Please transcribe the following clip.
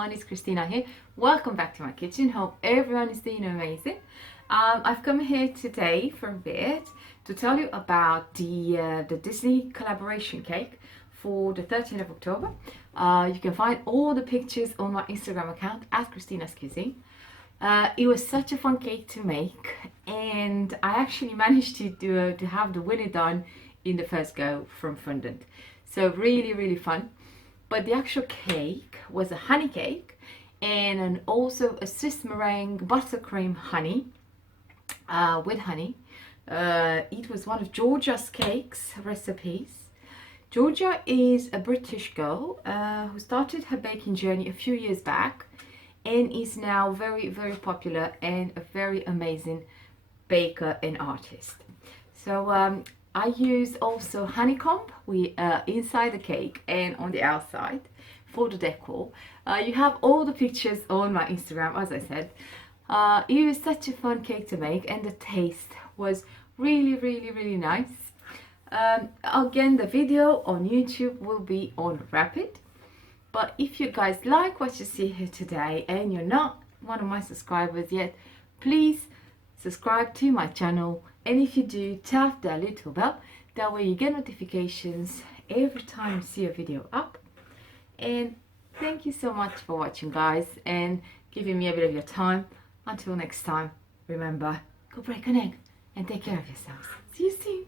everyone, it's Christina here. Welcome back to my kitchen. Hope everyone is doing amazing. I've come here today for a bit to tell you about the Disney collaboration cake for the 13th of October. You can find all the pictures on my Instagram account at Christina's Cuisine. It was such a fun cake to make, and I actually managed to have the Winnie done in the first go from fondant. So really fun. But the actual cake was a honey cake and also a Swiss meringue buttercream honey with honey. It was one of Georgia's cakes recipes. Georgia is a British girl who started her baking journey a few years back and is now very popular and a very amazing baker and artist. So I used also honeycomb inside the cake and on the outside for the decor. You have all the pictures on my Instagram, as I said. It was such a fun cake to make and the taste was really nice. Again, the video on YouTube will be on Rapid. But if you guys like what you see here today and you're not one of my subscribers yet, please subscribe to my channel, and if you do, tap that little bell. That way you get notifications every time you see a video up. And thank you so much for watching, guys, and giving me a bit of your time. Until next time, remember, go break an egg and take care of yourselves. See you soon.